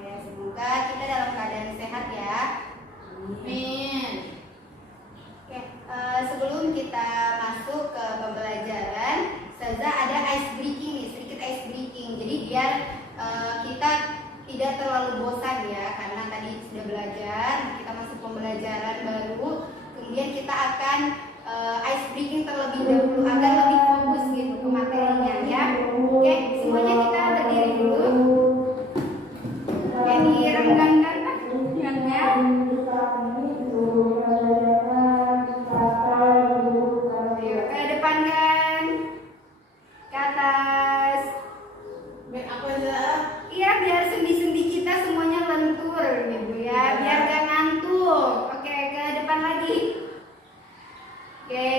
Semoga kita dalam keadaan sehat ya. Amin. Oke, sebelum kita masuk ke pembelajaran, Saza ada ice breaking nih, sedikit ice breaking. Jadi biar kita tidak terlalu bosan ya, karena tadi sudah belajar, kita masuk pembelajaran baru. Kemudian kita akan ice breaking terlebih dahulu agar lebih fokus gitu ke materinya ya. Oke, semuanya kita berdiri dulu. Oke, direnggangkan tangannya. Ayo ke depan kan, ke atas. Baik, aku aja. Iya, biar sendi-sendi kita semuanya lentur gitu ya, biar gak ngantuk. Oke, ke depan lagi. Oke,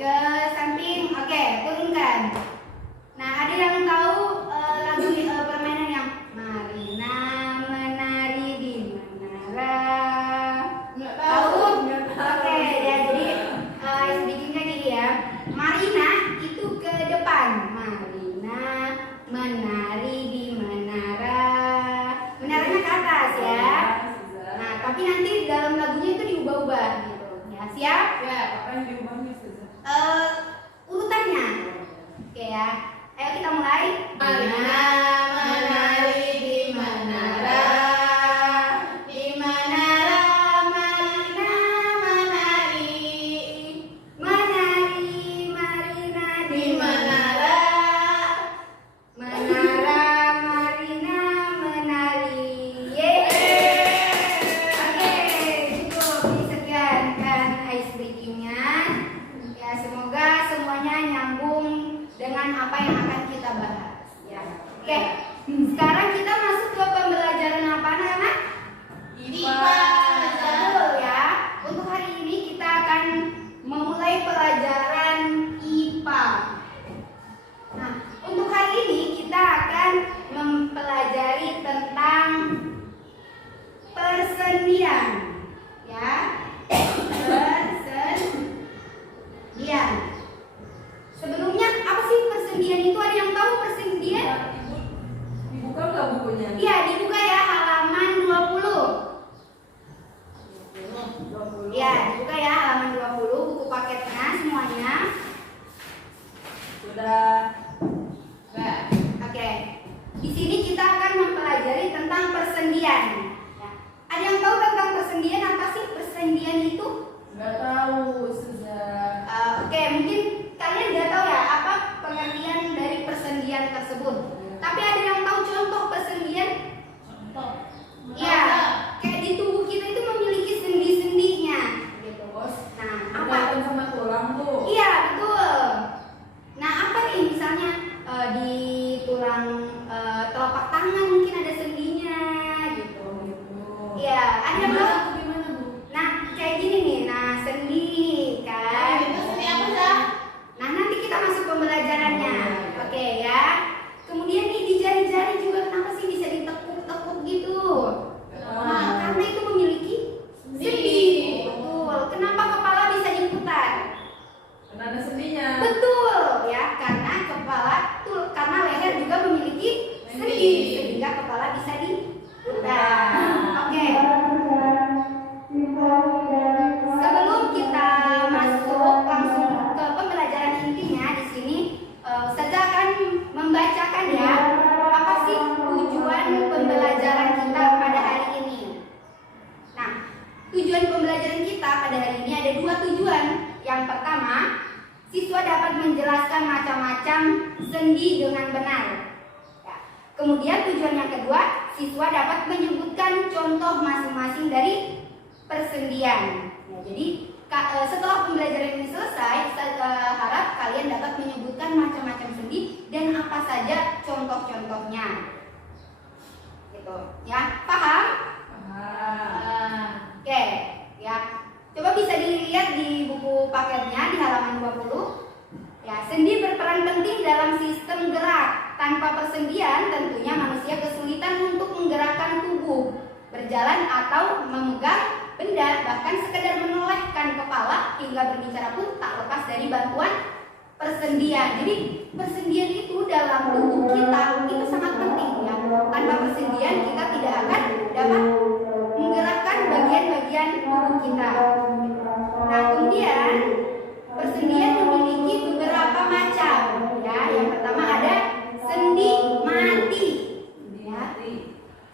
ke samping. Oke, turunkan. Nah, ada yang tahu lagu permainan yang Marina menari di menara? Nggak Tahu? nggak tahu. Oke, ya jadi sedikitnya gini ya. Marina itu ke depan. Marina menari di menara. Menaranya ke atas ya. Nah, tapi nanti dalam lagunya itu diubah-ubah gitu. Ya, siap? Ya, apa yang diubahnya saja? Urutannya. Oke ya. Ayo kita mulai. Marina menari di menara. Di menara Marina menari. Menari Marina di menara. Menara Marina menari. Yeay. Oke, cukup disekiankan ice breakingnya. Ya, semoga semuanya nyambung dengan apa yang akan kita bahas. Ya. Oke, sekarang kita masuk ke pembelajaran apa anak-anak? IPA. Betul ya. Untuk hari ini kita akan memulai pelajaran IPA. Nah, untuk hari ini kita akan mempelajari tentang persendian. Ya. Persendian. Sebelumnya apa sih persendian itu? Ada yang tahu persendian? Dibuka nggak bukunya? Iya, dibuka ya halaman 20. 20. Iya, dibuka ya halaman 20 buku paketnya semuanya. Sudah. Nggak. Oke. Di sini kita akan mempelajari tentang persendian. Ya. Ada yang tahu tentang persendian? Apa sih persendian itu? Nggak tahu sudah. Oke, mungkin kalian nggak tahu ya apa pengertian dari persendian tersebut. Tapi ada yang tahu contoh persendian? Contoh. Iya, kayak di tubuh kita itu memiliki sendi-sendinya, gitu. Bos. Nah, apa? Berkaitan sama tulang tuh. Iya, betul. Nah, apa nih misalnya di tulang telapak tangan mungkin ada sendinya, gitu. Iya, ada yang tahu? Gimana, Bu? Nah, kayak gini nih. Nah, sendi kan. Itu sendi apa, Sa? Nah, nanti kita masuk pembelajarannya. Oke ya. Kemudian nih di jari-jari juga kenapa sih bisa ditekuk-tekuk gitu? Nah, karena itu memiliki sendi. Betul. Kenapa kepala bisa diputar? Karena ada sendinya. Betul ya, karena karena leher juga memiliki sendi sehingga kepala bisa diputar. Oke. Sebelum kita masuk langsung ke pembelajaran intinya di sini, Ustazah akan membacakan ya apa sih tujuan pembelajaran kita pada hari ini. Nah, tujuan pembelajaran kita pada hari ini ada dua tujuan. Yang pertama, siswa dapat menjelaskan macam-macam sendi dengan benar. Ya. Kemudian tujuan yang kedua, siswa dapat menyebutkan contoh masing-masing dari persendian. Ya, jadi setelah pembelajaran ini selesai, saya harap kalian dapat menyebutkan macam-macam sendi dan apa saja contoh-contohnya. Gitu, ya, paham? Oke, ya. Coba bisa dilihat di buku paketnya di halaman 20. Ya, sendi berperan penting dalam sistem gerak. Tanpa persendian, tentunya manusia kesulitan untuk menggerakkan tubuh, berjalan atau memegang benda, bahkan sekedar menolehkan kepala hingga berbicara pun tak lepas dari bantuan persendian. Jadi persendian itu dalam tubuh kita itu sangat penting ya. Tanpa persendian kita tidak akan dapat menggerakkan bagian-bagian tubuh kita. Nah, kemudian persendian memiliki beberapa macam ya. Yang pertama ada sendi mati. Ya.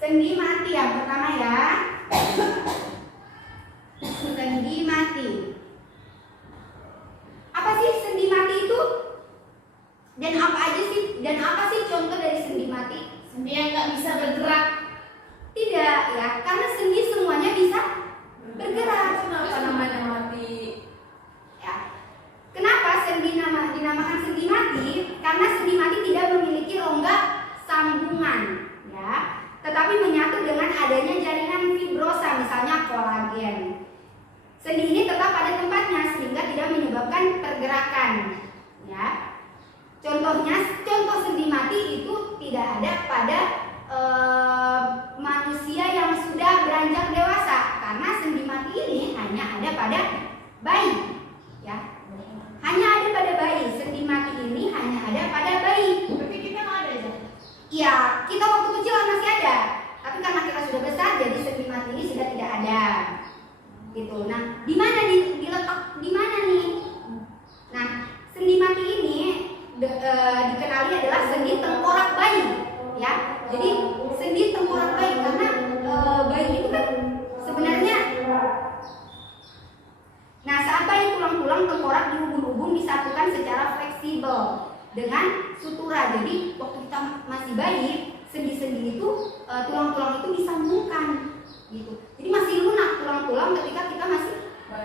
Sendi mati yang pertama ya. Sendi mati. Apa sih sendi mati itu? Dan apa sih contoh dari sendi mati? Sendi yang nggak bisa bergerak. Tidak ya, karena sendi semuanya bisa bergerak. Kenapa namanya mati? Ya. Kenapa dinamakan sendi mati? Karena sendi mati tidak memiliki rongga sambungan ya, tetapi menyatu dengan adanya jaringan fibrosa, misalnya kolagen. Sendi ini tetap pada tempatnya sehingga tidak menyebabkan pergerakan ya. Contoh sendi mati itu tidak ada pada manusia yang sudah beranjak dewasa, karena sendi mati ini hanya ada pada bayi ya. Hanya ada pada bayi. Sendi mati ini hanya ada pada bayi. Tapi kita nggak ada ya? Iya, kita waktu kecil masih ada, tapi karena kita sudah besar jadi sendi mati ini sudah tidak ada. Gitu. Nah, di mana diletak di mana nih? Nah, sendi mati ini dikenali adalah sendi tengkorak bayi, ya. Jadi sendi tengkorak bayi karena bayi itu kan sebenarnya. Nah, saat bayi tulang-tulang tengkorak di ubun-ubun disatukan secara fleksibel dengan sutura. Jadi waktu kita masih bayi, sendi-sendi itu tulang-tulang itu disambungkan, gitu. Jadi masih lunak tulang-tulang ketika kita masih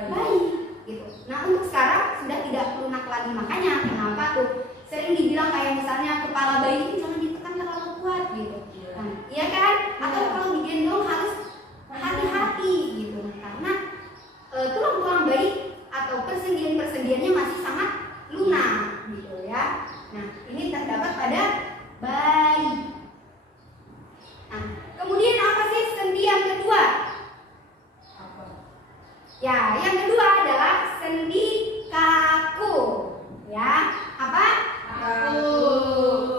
bayi, gitu. Nah, untuk sekarang sudah tidak lunak lagi. Makanya kenapa tuh sering dibilang kayak misalnya kepala bayi itu jangan ditekan terlalu kuat, gitu. Nah, iya kan? Atau kalau digendong harus hati-hati, gitu. Karena tulang-tulang bayi atau persendian-persendiannya masih sangat lunak, gitu ya. Nah, ini terdapat pada bayi. Nah, kemudian apa sih sendi yang kedua? Apa? Ya, yang kedua adalah sendi kaku. Ya, apa? Kaku.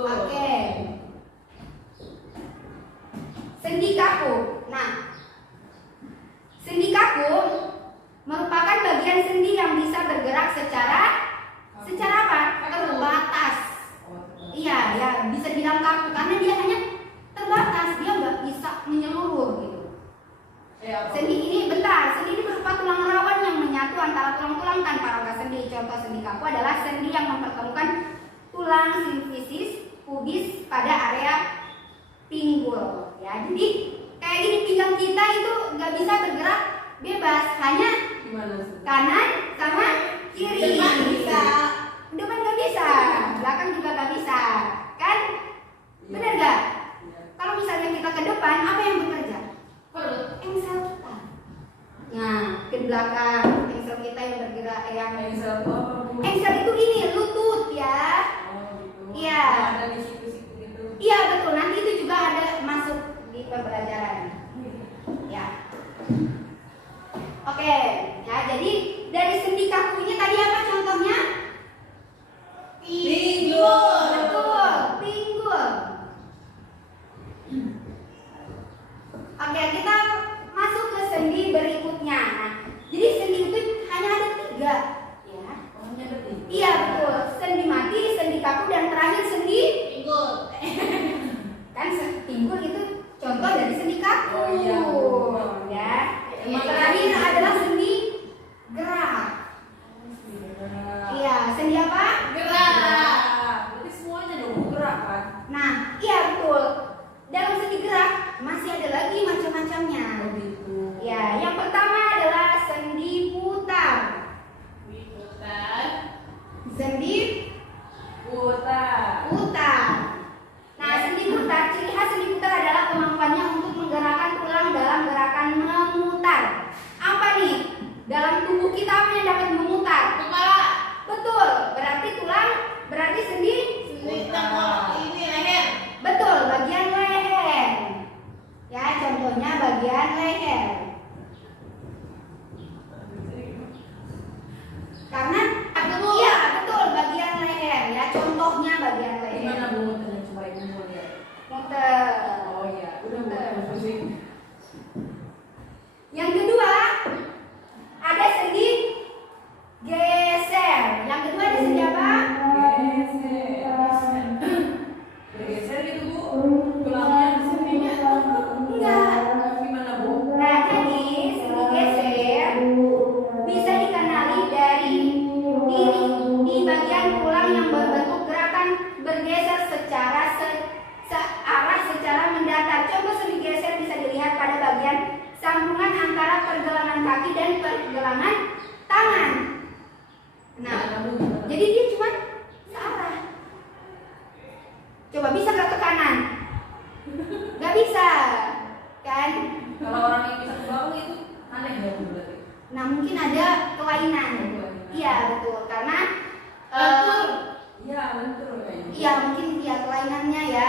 Oke. Sendi kaku. Nah, sendi kaku merupakan bagian sendi yang bisa bergerak secara apa? Terbatas. Iya, ya bisa bilang kaku karena dia hanya terbatas, dia nggak bisa menyeluruh gitu. Sendi ini berupa tulang rawan yang menyatu antara tulang-tulang tanpa rongga sendi. Contoh sendi kaku adalah sendi yang mempertemukan tulang simfisis pubis pada area pinggul. Ya, jadi kayak gini pinggang kita itu nggak bisa bergerak bebas, hanya kanan sama kiri. Depan bisa. Depan nggak bisa, belakang juga nggak bisa, kan? Benar nggak? Kalau misalnya kita ke depan, apa yang bekerja? Perut. Engsel kita. Nah, ke belakang, engsel kita yang bergerak, yang engsel itu ini lutut ya. Iya. Ada di situ-situ gitu. Iya betul. Nanti itu juga ada masuk di pembelajaran. Ya. Oke. Ya, jadi dari sendi kaku ini tadi apa contohnya? Pinggul. Betul, pinggul. Oke, kita masuk ke sendi berikutnya. Nah, jadi sendi itu hanya ada 3, ya. Iya betul, sendi mati, sendi kaku, dan terakhir sendi Pinggul. kan pinggul itu contoh dari sendi kaku. Oh, iya. Ya. Yang terakhir adalah sendi gerak. Iya, sendi apa? Gerak. Berarti semuanya dong gerak kan? Nah, iya betul. Dalam sendi gerak masih ada lagi macam-macamnya. Gitu. Ya, yang pertama adalah sendi putar. Putar. Sendi Putar. putar. Nah, sendi putar, ciri khas sendi putar adalah kemampuannya untuk menggerakkan tulang dalam gerakan memutar. Apa nih? Dalam tubuh kita apa yang dapat memutar? Kepala. Betul, berarti tulang, berarti sendi. Ini leher. Betul, bagian leher. Ya, contohnya bagian leher. Karena iya betul bagian leher pergelangan kaki dan pergelangan tangan. Nah, jadi dia cuma searah. Coba bisa nggak ke kanan? Nggak bisa, kan? Kalau orang yang bisa ke bawah itu aneh dong berarti. Nah, mungkin ada kelainan. Iya, betul. Karena Iya, betul kayaknya. iya mungkin ya kelainannya ya.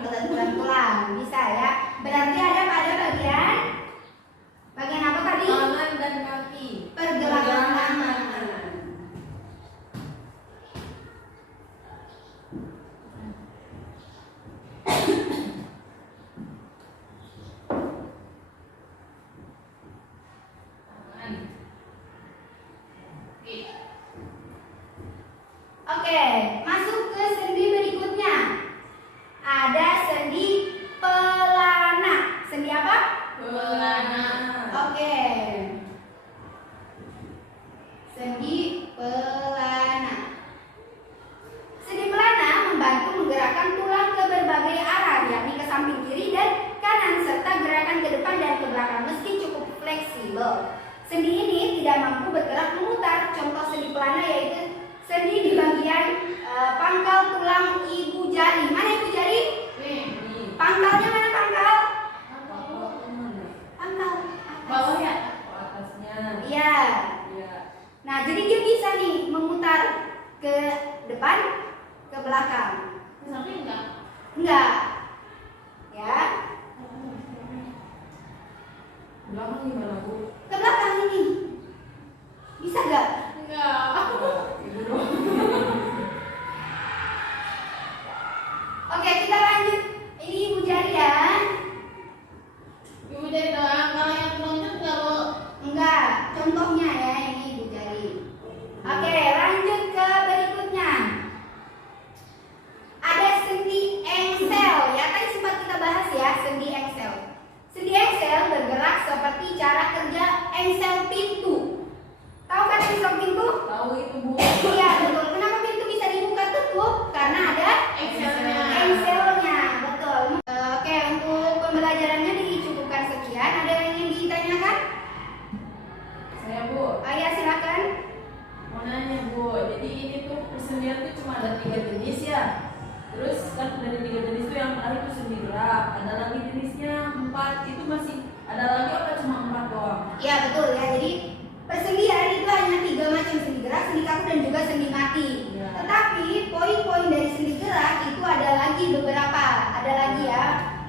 Pelan-pelan bisa ya. Berarti ada pada bagian apa tadi? Tangan dan kaki. Pergelangan tangan. Oke, masuk ke sendi berikutnya. Ada sendi pelana. Sendi apa? Pelana. Oke. Sendi pelana. Sendi pelana membantu menggerakkan tulang ke berbagai arah, yakni ke samping kiri dan kanan, serta gerakan ke depan dan ke belakang meski cukup fleksibel. Sendi ini tidak mampu bergerak memutar. Contoh sendi pelana yaitu sendi di bagian pangkal tulang ibu jari. Mana ibu jari? Pangkalnya mana pangkal? Pangkal Bawah ya? Atasnya. Iya. Iya. Nah, jadi dia bisa nih memutar ke depan, ke belakang. Ke samping enggak? Enggak. Ya. Belakang gimana, Bu? Ke belakang ini. Bisa enggak? Enggak. Ibu dong. Oke, kita lanjut. Ini ibu jari ya. Ibu jari doang. Kalau yang penonton enggak, Bu? Enggak, contohnya ya ini ibu jari. Oke, lanjut ke berikutnya. Ada sendi engsel ya, tadi sempat kita bahas ya sendi engsel. Sendi engsel bergerak seperti cara kerja engsel pintu. Tahu kan engsel pintu? Tahu itu, Bu. Iya betul. Kenapa pintu bisa dibuka tutup? Karena ada Engselnya. engselnya, betul. Oke, untuk pembelajarannya dicukupkan sekian. Ada yang ingin ditanyakan? Saya, Bu. Ya silakan. Mau nanya, Bu. Jadi ini tuh persendian tuh cuma ada 3 jenis ya. Terus kan dari 3 jenis tuh yang terakhir itu sendi gerak. Ada lagi jenisnya 4. Itu masih ada lagi apa cuma 4 doang? Iya betul ya. Jadi persendian itu hanya 3 macam, sendi gerak, sendi kaku dan juga sendi mati. Ya. Tetapi poin-poin dari sendi gerak itu ada lagi beberapa, ada lagi ya.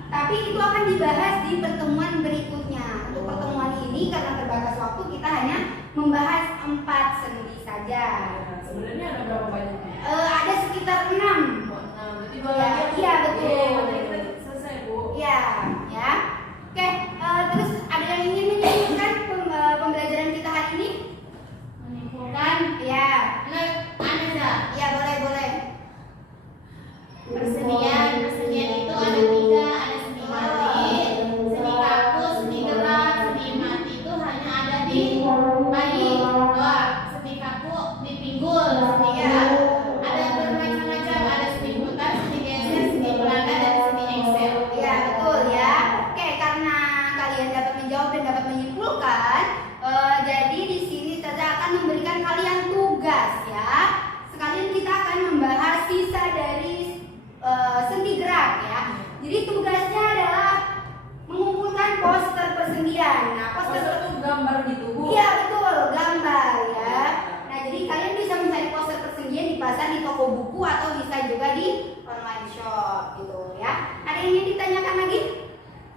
Tapi itu akan dibahas di pertemuan berikutnya. Untuk pertemuan ini karena terbatas waktu kita hanya membahas 4 sendi saja. Ya, sebenarnya ada berapa banyak? Ada sekitar 6. Nah, berarti 2 Ya, lagi. iya, betul. Materi kita selesai, Bu. Iya, ya. Oke, terus ada yang ingin menyimpulkan pembelajaran kita hari ini? Menyimpulkan. Ya, Anissa. ya boleh. Persendian itu ada 3, ada sendi mati, sendi kaku, sendi gerak. Sendi mati itu hanya ada di bayi doang. Sendi kaku di pinggul, sendi gerak ada bermacam-macam, ada sendi putar, sendi geser, sendi pelana dan sendi engsel. Ya betul ya. Oke, karena kalian dapat menjawab dan dapat menyimpulkan, jadi di sini saya akan memberikan kalian tugas ya. Sekalian kita akan membahas sisa dari sendi gerak ya. Jadi tugasnya adalah mengumpulkan poster persendian. Nah, Poster tuh gambar gitu, Bu. iya betul, gambar ya. Nah, jadi kalian bisa mencari poster persendian di pasar, di toko buku atau bisa juga di online shop gitu ya. Ada yang ingin ditanyakan lagi?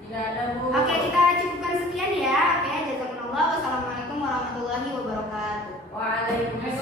Tidak ada, Bu. Oke, kita cukupkan sekian ya. Oke, jazakumullah. Wassalamualaikum warahmatullahi wabarakatuh. Waalaikumsalam.